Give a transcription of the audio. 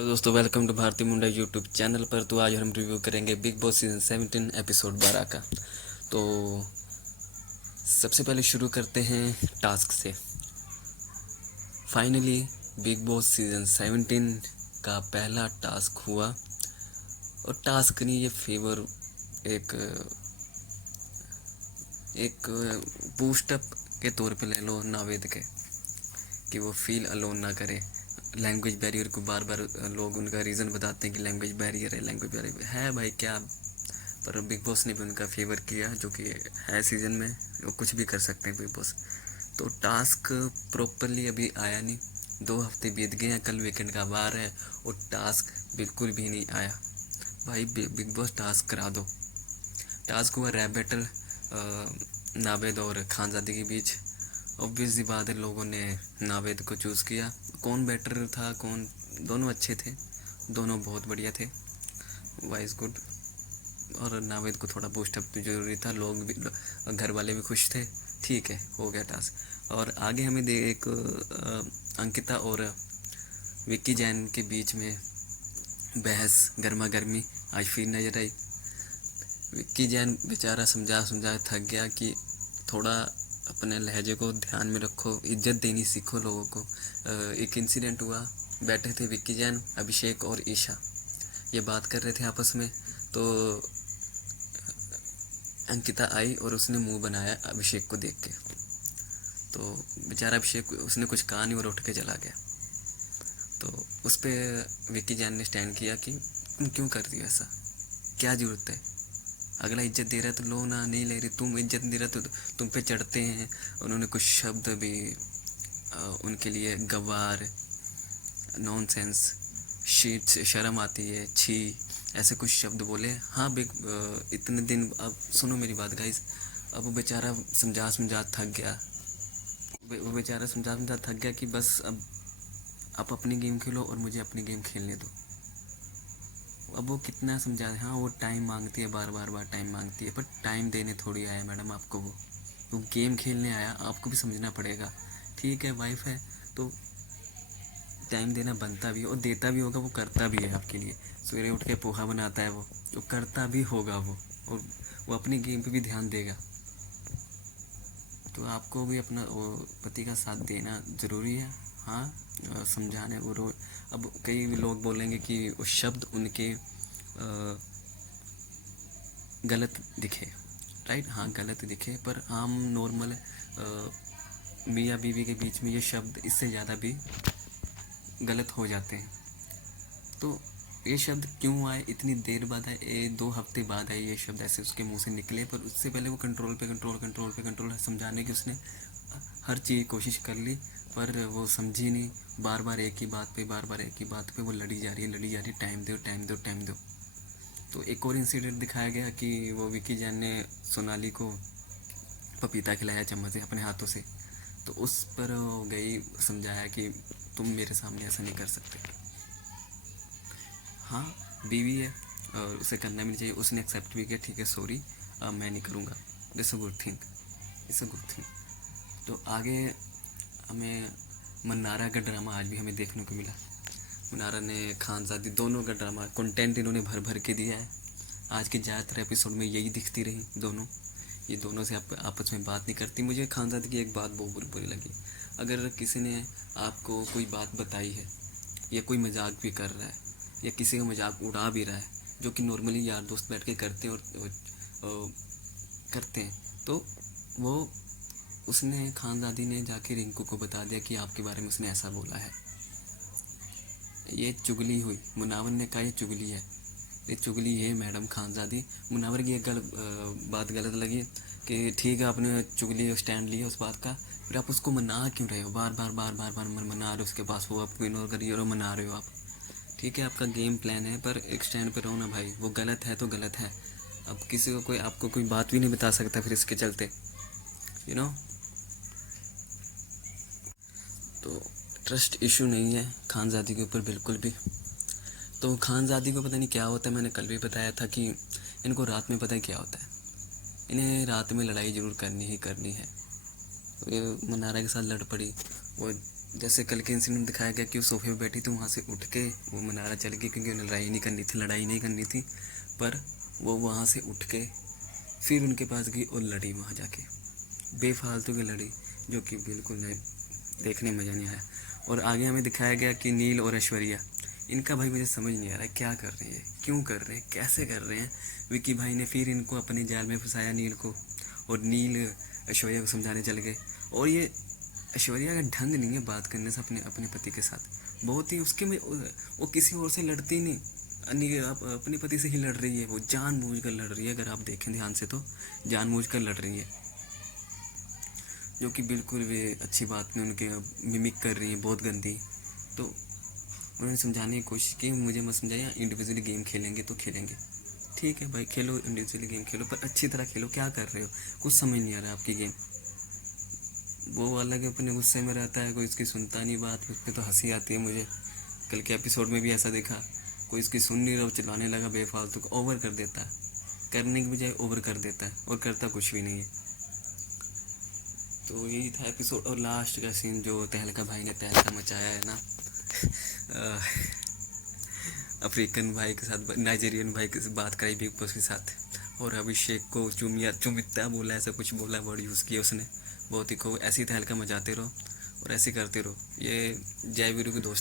Hello दोस्तों, welcome to Bharati Munda YouTube channel पर। तो आज हम रिव्यू करेंगे बिग बॉस सीज़न 17 एपिसोड 12 का। तो सबसे पहले शुरू करते हैं टास्क से। फाइनली बिग बॉस सीज़न 17 का पहला टास्क हुआ। और टास्क नहीं, ये फेवर एक एक बूस्टअप के तौर पे ले लो नावेद के, कि वो फील अलोन ना करे। लैंग्वेज बैरियर को बार बार लोग उनका रीज़न बताते हैं कि लैंग्वेज बैरियर है, लैंग्वेज बैरियर है भाई क्या। पर बिग बॉस ने भी उनका फेवर किया, जो कि है सीज़न में, वो कुछ भी कर सकते हैं बिग बॉस। तो टास्क प्रॉपरली अभी आया नहीं, 2 हफ्ते बीत गए हैं, कल वीकेंड का वार है और टास्क बिल्कुल भी नहीं आया। भाई बिग बॉस टास्क करा दो। टास्क हुआ रैप बैटल नावेद और खानजादी के बीच। ऑब्वियस सी बात है, लोगों ने नावेद को चूज़ किया। कौन बेटर था, कौन, दोनों अच्छे थे, दोनों बहुत बढ़िया थे, वाइज गुड। और नावेद को थोड़ा बूस्टअप तो जरूरी था, लोग भी, घर वाले भी खुश थे। ठीक है, हो गया टास्क। और आगे हमें एक अंकिता और विक्की जैन के बीच में बहस गर्मा गर्मी आज फिर नजर आई। विक्की जैन बेचारा समझा समझा थक गया कि थोड़ा अपने लहजे को ध्यान में रखो, इज्जत देनी सीखो लोगों को। एक इंसिडेंट हुआ, बैठे थे विक्की जैन, अभिषेक और ईशा, ये बात कर रहे थे आपस में। तो अंकिता आई और उसने मुंह बनाया अभिषेक को देख के। तो बेचारा अभिषेक, उसने कुछ कहा नहीं और उठ के चला गया। तो उस पर विक्की जैन ने स्टैंड किया कि तुम क्यों कर रही हो ऐसा, क्या ज़रूरत है। अगला इज्जत दे रहा है तो लो ना, नहीं ले रही, तुम इज्जत दे रहे तो तुम पे चढ़ते हैं। उन्होंने कुछ शब्द भी उनके लिए गवार, नॉनसेंस, शीट, शर्म आती है, छी, ऐसे कुछ शब्द बोले। हाँ बिग, इतने दिन, अब सुनो मेरी बात गाइस। अब वो बेचारा समझा समझा थक गया। वो बेचारा समझा समझा थक गया कि बस अब आप अपनी गेम खेलो और मुझे अपनी गेम खेलने दो। अब वो कितना समझा, हाँ वो टाइम मांगती है, बार बार बार टाइम मांगती है, पर टाइम देने थोड़ी आया मैडम आपको। वो गेम खेलने आया, आपको भी समझना पड़ेगा। ठीक है, वाइफ है तो टाइम देना बनता भी है, और देता भी होगा, वो करता भी है आपके लिए। सवेरे उठ के पोहा बनाता है वो करता भी होगा वो, और वो अपनी गेम पे भी ध्यान देगा। तो आपको भी अपना वो पति का साथ देना ज़रूरी है। हाँ, समझाने वो अब कई लोग बोलेंगे कि वो शब्द उनके गलत दिखे, राइट, हाँ गलत दिखे, पर आम नॉर्मल मियाँ बीवी के बीच में ये शब्द इससे ज़्यादा भी गलत हो जाते हैं। तो ये शब्द क्यों आए, इतनी देर बाद आए, 2 हफ्ते बाद आए ये शब्द ऐसे उसके मुंह से निकले। पर उससे पहले वो कंट्रोल पे कंट्रोल कंट्रोल पे कंट्रोल समझाने की उसने हर चीज़ कोशिश कर ली, पर वो समझी नहीं। बार बार एक ही बात पे, बार बार एक ही बात पे वो लड़ी जा रही है, लड़ी जा रही है, टाइम दो टाइम दो टाइम दो। तो एक और इंसिडेंट दिखाया गया कि वो विक्की जैन ने सोनाली को पपीता खिलाया चम्मच से अपने हाथों से। तो उस पर वो गई, समझाया कि तुम मेरे सामने ऐसा नहीं कर सकते। हाँ, बीवी है और उसे करना भी नहीं चाहिए, उसने एक्सेप्ट भी किया, ठीक है सॉरी, अब मैं नहीं करूँगा। It's a good thing, it's a good thing. तो आगे हमें मन्नारा का ड्रामा आज भी हमें देखने को मिला। मन्नारा ने खानजादी दोनों का ड्रामा कंटेंट इन्होंने भर भर के दिया है। आज के ज़्यादातर एपिसोड में यही दिखती रही दोनों। ये दोनों से आपस में बात नहीं करती। मुझे खानजादी की एक बात बहुत बुरी लगी, अगर किसी ने आपको कोई बात बताई है या कोई मजाक भी कर रहा है या किसी का मजाक उड़ा भी रहा है, जो कि नॉर्मली यार दोस्त बैठ के करते हैं और करते हैं, तो वो उसने, खानजादी ने जाके रिंकू को बता दिया कि आपके बारे में उसने ऐसा बोला है। ये चुगली हुई, मुनावर ने कहा ये चुगली है, ये चुगली है मैडम खानजादी। मुनावर की एक बात गलत लगी कि ठीक है आपने चुगली स्टैंड लिया उस बात का, फिर आप उसको मना क्यों रहे हो, बार बार बार बार बार मना रहे हो, उसके पास वो आपको इग्नोर कर रही है और मना रहे हो आप। ठीक है, आपका गेम प्लान है, पर एक स्टैंड पर रहो ना भाई, वो गलत है तो गलत है। अब किसी को कोई आपको कोई बात भी नहीं बता सकता फिर इसके चलते, यू नो। तो ट्रस्ट इशू नहीं है खानजादी के ऊपर बिल्कुल भी। तो खानजादी को पता नहीं क्या होता है, मैंने कल भी बताया था कि इनको रात में पता है क्या होता है, इन्हें रात में लड़ाई ज़रूर करनी ही करनी है। तो ये मनारा के साथ लड़ पड़ी, वो जैसे कल के इंसिडेंट दिखाया गया कि वो सोफे पे बैठी थी, वहाँ से उठ के वो मनारा चल गई क्योंकि उन्हें लड़ाई नहीं करनी थी। पर वो वहाँ से उठ के फिर उनके पास गई और लड़ी वहाँ जाके, बेफालतू की लड़ी, जो कि बिल्कुल नहीं, देखने में मज़ा नहीं आया। और आगे हमें दिखाया गया कि नील और ऐश्वर्या, इनका भाई मुझे समझ नहीं आ रहा है क्या कर रहे हैं, क्यों कर रहे हैं, कैसे कर रहे हैं। विकी भाई ने फिर इनको अपने जाल में फंसाया नील को, और नील ऐश्वर्या को समझाने चल गए। और ये ऐश्वर्या का ढंग नहीं है बात करने से अपने अपने पति के साथ, बहुत ही उसके में वो किसी और से लड़ती नहीं, अपने पति से ही लड़ रही है, वो जानबूझकर लड़ रही है। अगर आप देखें ध्यान से तो जानबूझकर लड़ रही है, जो कि बिल्कुल भी अच्छी बात नहीं, उनके मिमिक कर रही है बहुत गंदी। तो उन्होंने समझाने की कोशिश की, मुझे मत समझाया, इंडिविजुअली गेम खेलेंगे तो खेलेंगे, ठीक है भाई खेलो, इंडिविजुअली गेम खेलो पर अच्छी तरह खेलो, क्या कर रहे हो, कुछ समझ नहीं आ रहा आपकी गेम। वो अलग अपने गुस्से में रहता है, कोई इसकी सुनता नहीं बात, उस पर तो हंसी आती है मुझे। कल के एपिसोड में भी ऐसा देखा, कोई इसकी सुन नहीं रहा, वो चिल्लाने लगा बेफालतू को, ओवर कर देता है, करने की बजाय ओवर कर देता है और करता कुछ भी नहीं है। तो यही था एपिसोड। और लास्ट का सीन जो तहलका भाई ने तहलका मचाया है ना, अफ्रीकन भाई के साथ, नाइजीरियन भाई के साथ बात कराई बिग बॉस के साथ, और अभिषेक को चुमिता बोला, ऐसा कुछ बोला, वर्ड यूज़ किया उसने, बहुत ही को ऐसी तहलका मचाते रहो और ऐसे करते रहो। ये जय वीरू की दोस्त